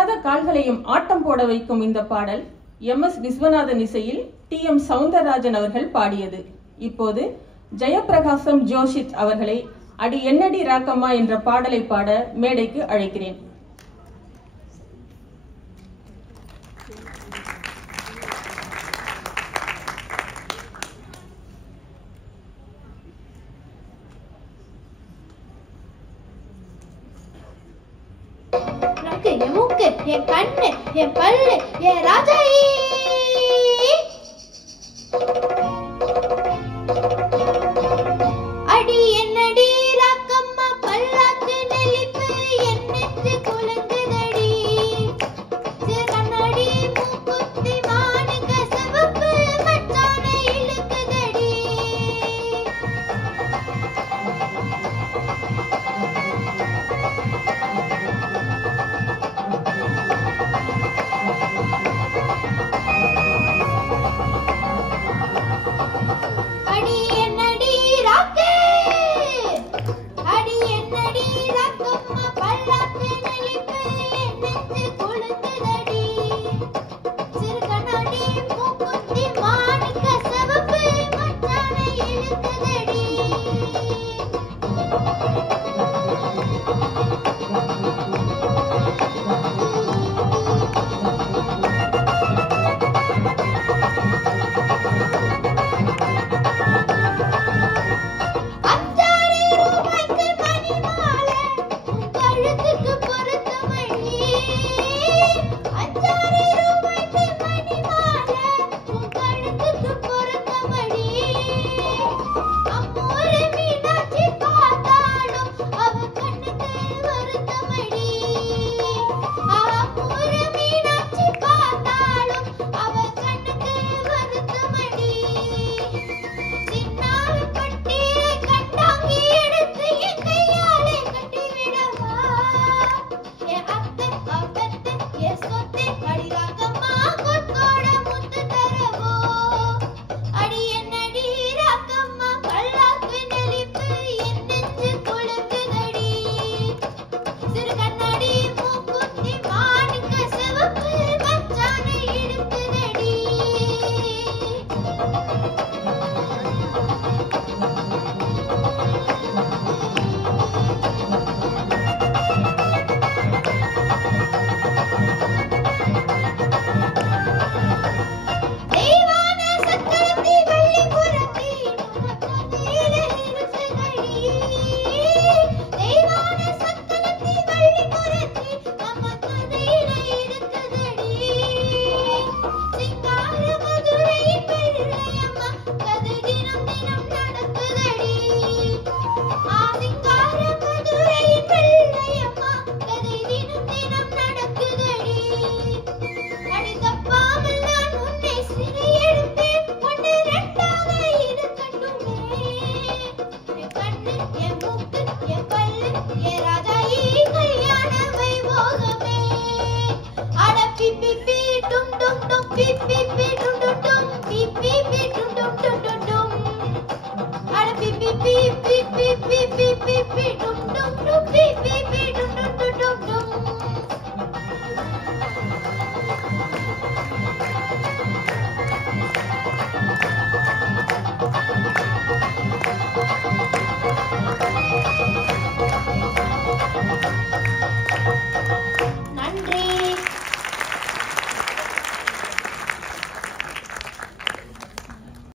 ஆடாத கால்களையும் ஆட்டம் போட வைக்கும் இந்த பாடல் MS விஸ்வநாதன் இசையில் TM சௌந்தரராஜன் அவர்கள் பாடியது. இப்போது ஜெயப்பிரகாசம் ஜோஷித் அவர்களை அடி என்னடி ராக்கம்மா என்ற பாடலை பாட மேடைக்கு அழைக்கிறேன். என் மூக்கு, என் கண்ணு, என் பல்லு, என் ராஜாயி அடி என்னடி ராக்கம்மா பல்லாக்கு நெளிப்பு என் நெஞ்சு குலுங்குதடி கண்ணாடி மூக்குத்தி மானுக்க சிவப்பு மச்சான இழுக்குதடி Beep beep